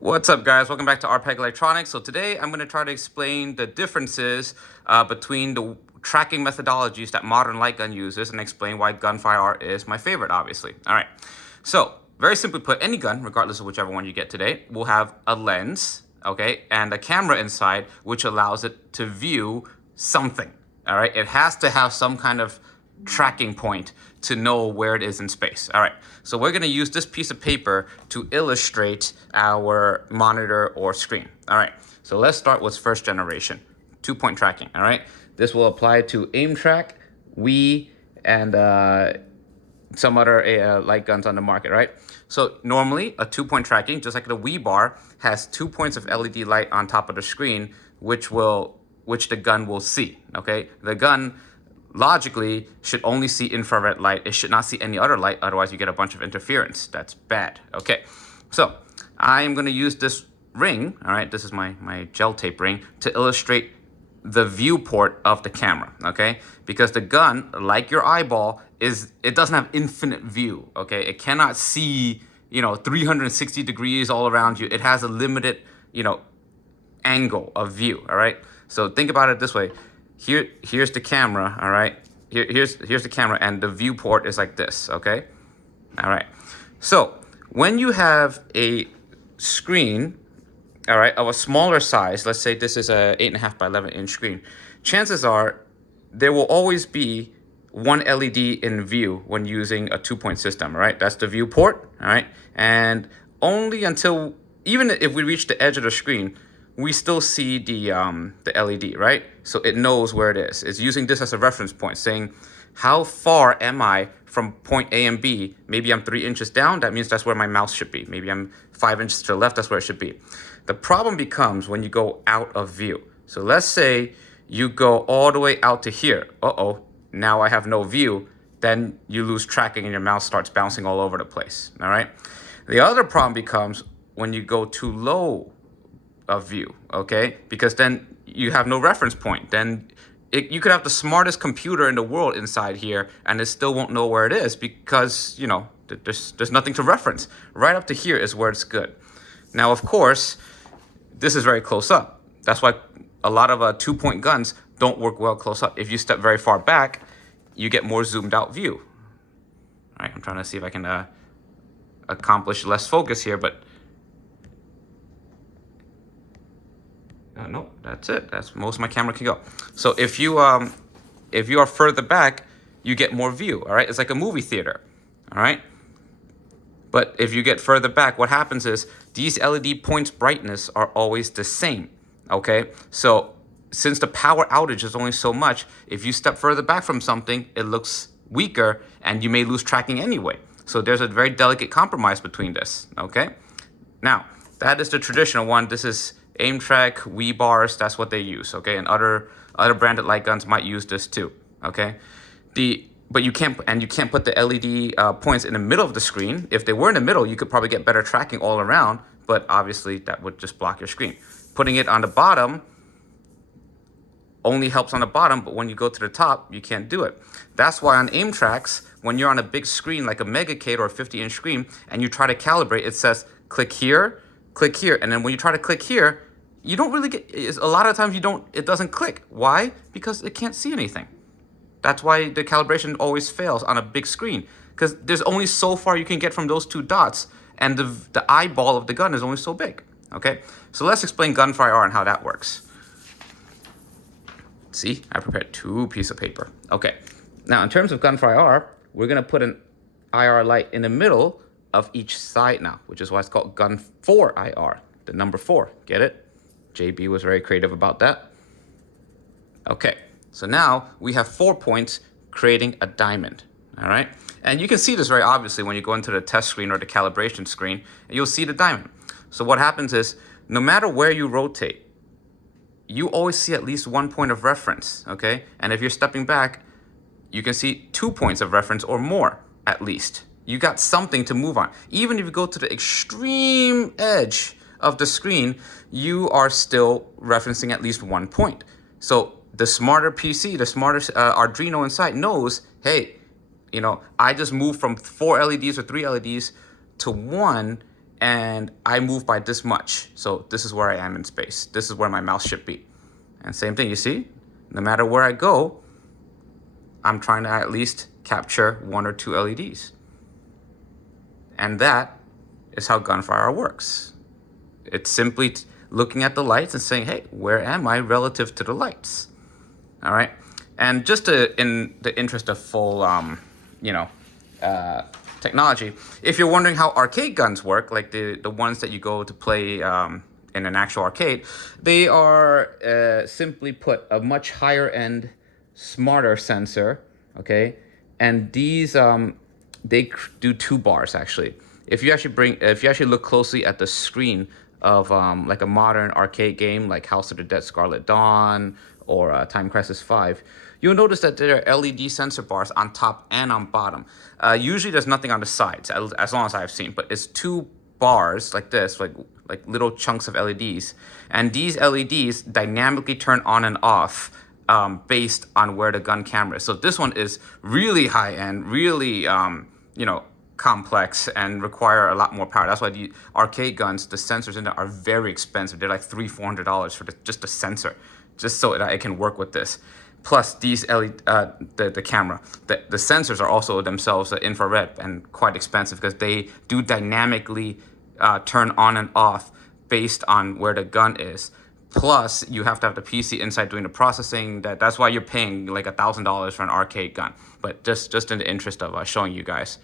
What's up, guys? Welcome back to RPEG Electronics. So today I'm going to try to explain the differences between the tracking methodologies that modern light gun uses and explain why Gun4IR is my favorite, obviously. All right. So very simply put, any gun, regardless of whichever one you get today, will have a lens, okay, and a camera inside, which allows it to view something. All right. It has to have some kind of tracking point to know where it is in space. All right, so we're going to use this piece of paper to illustrate our monitor or screen. All right, so let's start with first generation, 2-point tracking. All right, this will apply to aim track, and some other light guns on the market, right? So normally a 2-point tracking, just like the Wii bar, has 2 points of LED light on top of the screen, which the gun will see. Okay, the gun logically should only see infrared light. It should not see any other light, otherwise you get a bunch of interference. That's bad. Okay, so I am going to use this ring, all right, this is my gel tape ring, to illustrate the viewport of the camera, okay? Because the gun, like your eyeball, it doesn't have infinite view, okay? It cannot see, 360 degrees all around you. It has a limited, angle of view, all right? So think about it this way. Here's the camera, all right? Here's the camera, and the viewport is like this, okay? All right. So when you have a screen, all right, of a smaller size, let's say this is a 8.5 by 11 inch screen, chances are there will always be one LED in view when using a 2-point system, all right? That's the viewport, all right? And only until, even if we reach the edge of the screen, we still see the LED, right? So it knows where it is. It's using this as a reference point, saying, how far am I from point A and B? Maybe I'm 3 inches down. That means that's where my mouse should be. Maybe I'm 5 inches to the left. That's where it should be. The problem becomes when you go out of view. So let's say you go all the way out to here. Uh-oh, now I have no view. Then you lose tracking and your mouse starts bouncing all over the place, all right? The other problem becomes when you go too low of view, okay? Because then you have no reference point. Then you could have the smartest computer in the world inside here and it still won't know where it is because, there's nothing to reference. Right up to here is where it's good. Now, of course, this is very close up. That's why a lot of 2-point guns don't work well close up. If you step very far back, you get more zoomed out view. All right, I'm trying to see if I can accomplish less focus here, but no, that's it. That's most my camera can go. So if you are further back, you get more view. All right, it's like a movie theater. All right, but if you get further back, what happens is these LED points brightness are always the same. Okay, so since the power outage is only so much, if you step further back from something, it looks weaker and you may lose tracking anyway. So there's a very delicate compromise between this. Okay, now that is the traditional one. This is aim track, Wii bars, that's what they use, okay? And other branded light guns might use this too, okay? But you can't put the LED points in the middle of the screen. If they were in the middle, you could probably get better tracking all around, but obviously that would just block your screen. Putting it on the bottom only helps on the bottom, but when you go to the top, you can't do it. That's why on aim tracks, when you're on a big screen like a Megacade or a 50-inch screen, and you try to calibrate, it says click here, and then when you try to click here, you don't really get, a lot of times it doesn't click. Why? Because it can't see anything. That's why the calibration always fails on a big screen, because there's only so far you can get from those 2 dots, and the eyeball of the gun is only so big, okay? So let's explain Gun4IR and how that works. See, I prepared 2 pieces of paper. Okay, now in terms of Gun4IR, we're gonna put an IR light in the middle of each side now, which is why it's called Gun4IR, the number 4, get it? JB was very creative about that. Okay, so now we have 4 points creating a diamond, all right? And you can see this very obviously when you go into the test screen or the calibration screen, and you'll see the diamond. So what happens is, no matter where you rotate, you always see at least 1 point of reference, okay? And if you're stepping back, you can see 2 points of reference or more, at least. You got something to move on. Even if you go to the extreme edge of the screen, you are still referencing at least 1 point. So the smarter PC, the smarter Arduino inside knows, hey, I just moved from 4 LEDs or 3 LEDs to 1, and I move by this much. So this is where I am in space. This is where my mouse should be. And same thing, you see, no matter where I go, I'm trying to at least capture 1 or 2 LEDs. And that is how Gun4IR works. It's simply looking at the lights and saying, hey, where am I relative to the lights? All right. And just in the interest of full, technology, if you're wondering how arcade guns work, like the ones that you go to play in an actual arcade, they are simply put a much higher end, smarter sensor. Okay. And these, they do 2 bars actually. If you actually look closely at the screen of like a modern arcade game like House of the Dead Scarlet Dawn or Time Crisis 5, you'll notice that there are LED sensor bars on top and on bottom. Usually there's nothing on the sides, as long as I've seen, but it's 2 bars like this, like little chunks of LEDs. And these LEDs dynamically turn on and off based on where the gun camera is. So this one is really high end, really, complex and require a lot more power. That's why the arcade guns, the sensors in there are very expensive. They're like $300-400 for just the sensor, just so that it can work with this. Plus these LED, the camera, the sensors are also themselves infrared and quite expensive because they do dynamically turn on and off based on where the gun is. Plus, you have to have the PC inside doing the processing. That's why you're paying like $1,000 for an arcade gun. But just in the interest of showing you guys,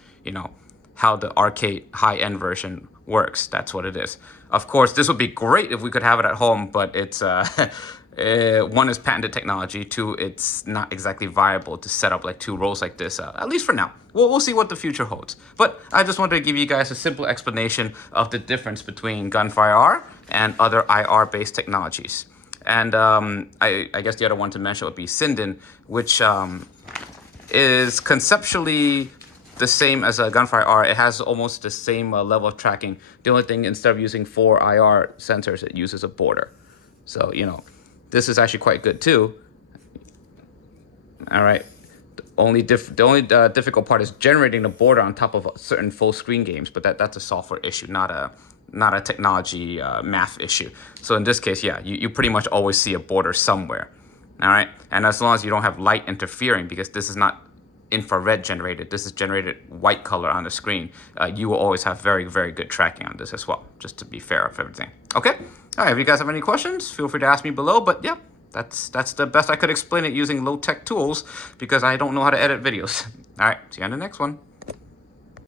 how the arcade high-end version works. That's what it is. Of course, this would be great if we could have it at home, but it's one is patented technology. 2, it's not exactly viable to set up like 2 rows like this, at least for now. We'll see what the future holds. But I just wanted to give you guys a simple explanation of the difference between Gun4IR and other IR-based technologies. And I guess the other one to mention would be Sinden, which is conceptually the same as a Gun4IR. It has almost the same level of tracking. The only thing, instead of using 4 IR sensors, it uses a border. So, this is actually quite good too. All right. The only difficult part is generating the border on top of certain full screen games, but that's a software issue, not a technology math issue. So in this case, yeah, you pretty much always see a border somewhere. All right. And as long as you don't have light interfering, because this is not infrared generated, this is generated white color on the screen, you will always have very, very good tracking on this as well, just to be fair of everything. Okay. All right. If you guys have any questions, feel free to ask me below. But yeah, that's the best I could explain it using low-tech tools because I don't know how to edit videos. All right. See you on the next one.